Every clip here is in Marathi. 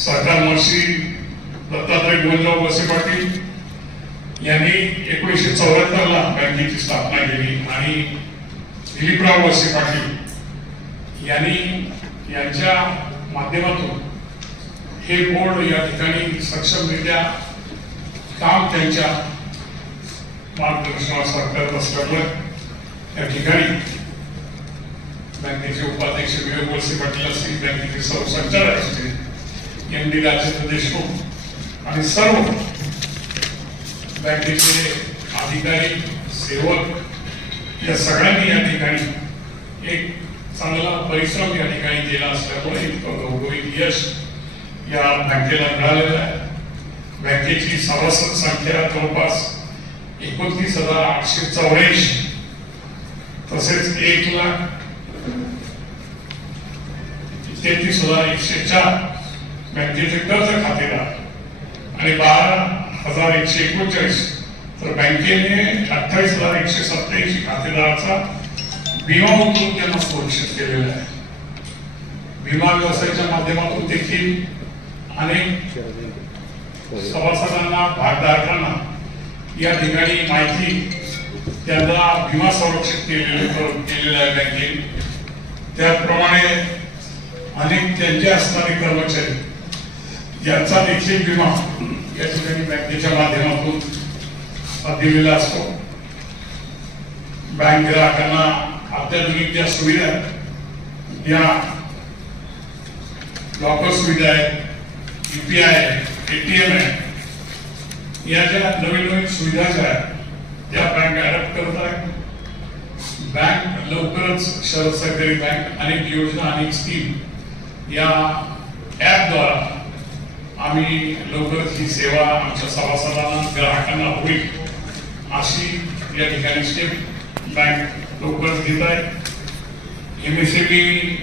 सरकार महर्षी दत्तात्रय गोविंदराव वसे पाटील यांनी एकोणीसशे चौऱ्याहत्तर ला बँकेची स्थापना केली आणि दिलीपराव वसे पाटील यांनी यांच्या माध्यमातून हे बोर्ड या ठिकाणी सक्षमरित्या काम त्यांच्या मार्गदर्शनानुसार करत असल्यामुळे या ठिकाणी बँकेचे उपाध्यक्ष विवेक वळसे पाटील असतील बँकेचे सर्व असतील एम डी राजेंद्र देशमुख आणि सर्व बँकेचे अधिकारी सेवक या सगळ्यांनी या ठिकाणी एक चांगला परिश्रम या ठिकाणी दिला असल्यामुळे इतकं घवघवीत यश या बँकेला मिळालेलं आहे. बँकेची सभासद संख्या जवळपास एकोणतीस हजार आठशे चौऱ्याऐंशी. तसेच एक लाख तेहतीस हजार एकशे चार. बँकेचे कर्ज खातेदार. आणि बारा हजार एकशे एकोणचाळीस. तर बँकेने अठ्ठावीस हजार एकशे सत्याऐंशी खातेदाराचा विमा उतरून त्यांना सुरक्षित केलेला आहे. विमा व्यवसायाच्या माध्यमातून देखील अनेक सभासदांना भागधारकांना या ठिकाणी माहिती त्यांना विमा संरक्षित केलेलं केलेलं आहे बँकेने. त्याचप्रमाणे अनेक त्यांचे असणारे कर्मचारी यांचा देखील विमा या ठिकाणी बँकेच्या माध्यमातून दिलेला असतो. बँक ग्राहकांना अत्याधुनिक ज्या सुविधा आहेत, या लॉकर सुविधा आहेत युपीआय एटीएम आहे या ज्या नवीन नवीन सुविधा ज्या आहेत त्या बँक अडॉप्ट करत आहेत. बँक लवकरच शहर सहकारी बँक अनेक योजना अनेक स्कीम या ॲपद्वारा आम्ही लवकरच ही सेवा आमच्या सभासदांना ग्राहकांना होईल अशी या ठिकाणी स्टेप बँक लवकरच घेत आहे. एमएसएमई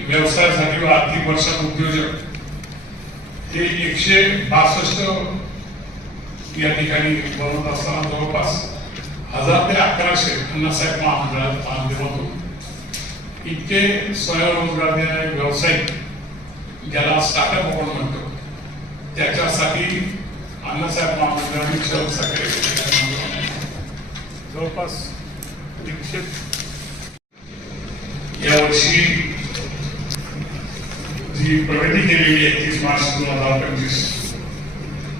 व्यवसायासाठी व आर्थिक वर्षात उद्योजक ते एकशे बासष्ट या ठिकाणी बनवत असताना जवळपास हजार ते अकराशे अण्णासाहेब महामंडळाच्या माध्यमातून इतके स्वयंरोजगार देणारे व्यावसायिक ज्याला स्टार्टअप आपण म्हणतो त्याच्यासाठी अण्णासाहेब महामंडळाने शहर सहकारी जवळपास एकशे यावर्षी जी प्रगती केलेली आहे तीस मार्च दोन हजार पंचवीस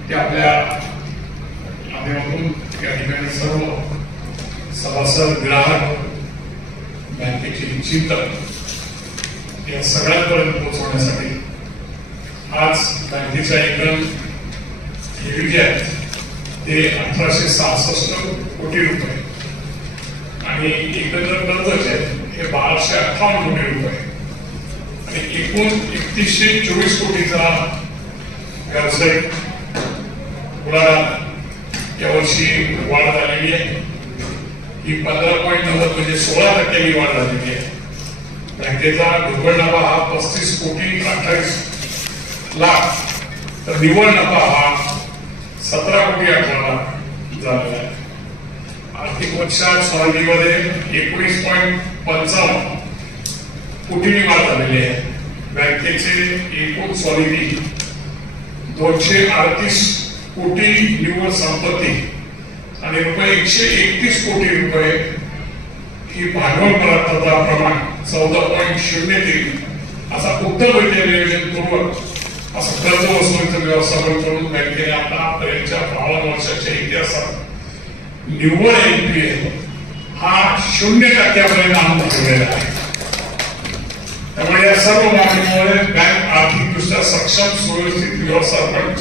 ते आपल्या माध्यमातून या ठिकाणी सर्व सभासद ग्राहक बँकेचे चिंतक या सगळ्यांपर्यंत पोहोचवण्यासाठी आज गांधीचा एकदम जे आहेत ते अठराशे सहासष्ट कोटी रुपये. आणि एकंदर कर्ज जे हे बाराशे अठ्ठावन्न कोटी रुपये. आणि एकूण एकतीसशे चोवीस कोटीचा व्यावसायिक उलाढाल यावर्षी वाढ झालेली आहे. ही पंधरा पॉईंट नव्वद म्हणजे सोळा टक्क्यांनी वाढ झालेली आहे. बँकेचा डोबळ नफा हा पस्तीस कोटी अठ्ठावीस लाख तर निव्वळ नफा हा सतरा कोटी अठरा झालेला आहे. आर्थिक वर्षात स्वावलंबीमध्ये एकोणीस पॉईंट पंचावन्न कोटी वाढ झालेली आहे. बँकेचे एकूण स्वावलंबी दोनशे अडतीस कोटी निव्वळ संपत्ती आणि रुपये एकशे एकतीस कोटी रुपये ही भांडवल प्राप्तता प्रमाण चौदा पॉईंट शून्य तीन असा उत्तर वैद्य नियोजनपूर्वक असं कर्ज वसुलीचं व्यवस्थापन करून बँकेने आतापर्यंतच्या बावन्न वर्षाच्या इतिहासात निव्वळ एनपीए हा शून्य टक्क्यापर्यंत आणून ठेवलेला आहे त्यामुळे या सर्व मागणीमुळे बँक आर्थिकदृष्ट्या सक्षम सुव्यवस्थित व्यवस्थापन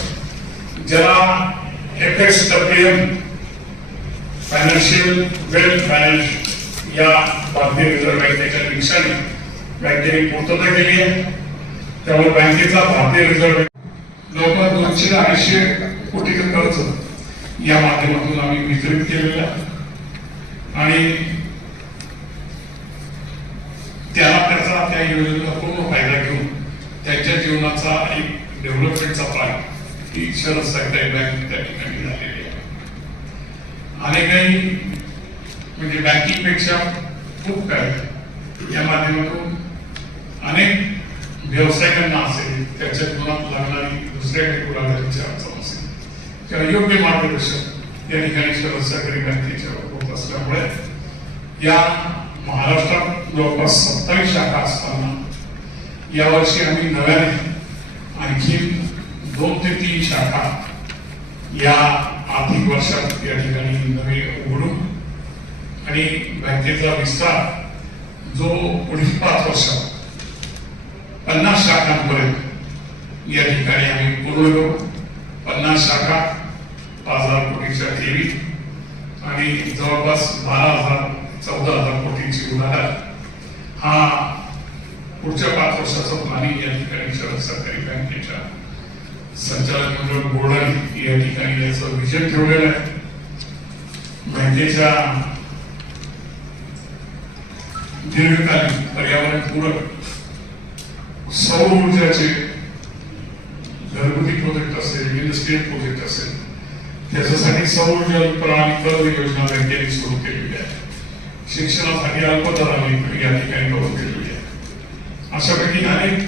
ज्याला F S W M financial wealth manage या भारतीय रिझर्व्ह बँकेच्या निकषाने बँकेने पूर्तता केली आहे त्यामुळे बँकेचा भारतीय रिझर्व्ह जवळपास दोनशे अडीचशे कोटीचं कर्ज या माध्यमातून आम्ही वितरित केलेलं आणि त्याला त्याचा त्या योजनेचा पूर्ण फायदा घेऊन त्यांच्या जीवनाचा एक डेव्हलपमेंटचा प्लॅन ही शरद सहकारी बँक त्या ठिकाणी झालेली आहे. अनेकही म्हणजे बँकिंगपेक्षा खूप काय या माध्यमातून अनेक व्यावसायिकांना असेल त्याच्या जीवनात लागणारी दुसऱ्या काही उलाढालीची अडचण असेल. किंवा योग्य मार्गदर्शन या ठिकाणी शहर सहकारी बँकेच्या होत असल्यामुळे या महाराष्ट्रात जवळपास सत्तावीस शाखा असताना यावर्षी आम्ही नव्याने आणखी दोन ते तीन शाखा या आर्थिक वर्षात या ठिकाणी नवे उघडू आणि बँकेचा विस्तार जो पुढील पाच वर्षात पन्नास लाखांपर्यंत या ठिकाणी आम्ही पूर्ण करू पन्नास शाखा पाच हजार कोटीच्या ठेवी आणि जवळपास बारा हजार चौदा हजार कोटींची उदाहरण हा पुढच्या पाच वर्षाचा प्लॅनिंग या ठिकाणी शहर सरकारी बँकेच्या संचालक मंडळ बोर्डाने या ठिकाणी याचं विजन ठेवलेलं आहे. बँकेच्या दीर्घकालीन पर्यावरण पूरक सौर ऊर्जाचे घरगुती प्रोजेक्ट असेल इंडस्ट्रियल प्रोजेक्ट असेल त्याच्यासाठी सौर ऊर्जा प्रणाली कर्ज योजना बँकेने सुरू केलेली आहे. शिक्षणासाठी अल्पदराने या ठिकाणी करून केलेली आहे. अशापैकी अनेक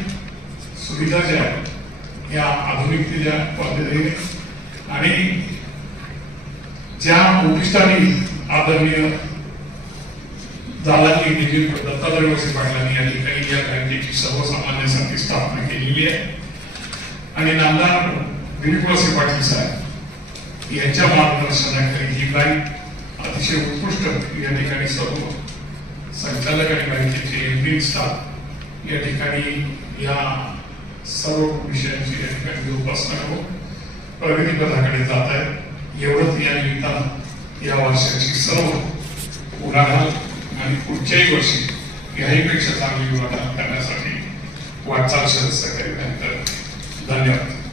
सुविधा ज्या आहेत या आधुनिकतेच्या पद्धतीने आणि ज्या उद्दिष्टांनी आदरणीय दादांनी निधी दत्तात्रयवासी पाटलांनी या ठिकाणी या बँकेची सर्वसामान्यांसाठी स्थापना केलेली आहे. आणि नामदार दिलीपवासी पाटील साहेब यांच्या मार्गदर्शनाखाली ही बँक अतिशय उत्कृष्ट या ठिकाणी सर्व संचालक आणि बँकेचे एमडी स्टाफ या ठिकाणी या सर्व विषयांची या ठिकाणी जोपासना करून प्रगतीपथाकडे जात आहेत. एवढंच या निमित्तानं या वर्षाची सर्व उलाढाल आणि पुढच्याही वर्षी याहीपेक्षा चांगली उलाढाल करण्यासाठी वाटचाल सदस्य काही धन्यवाद.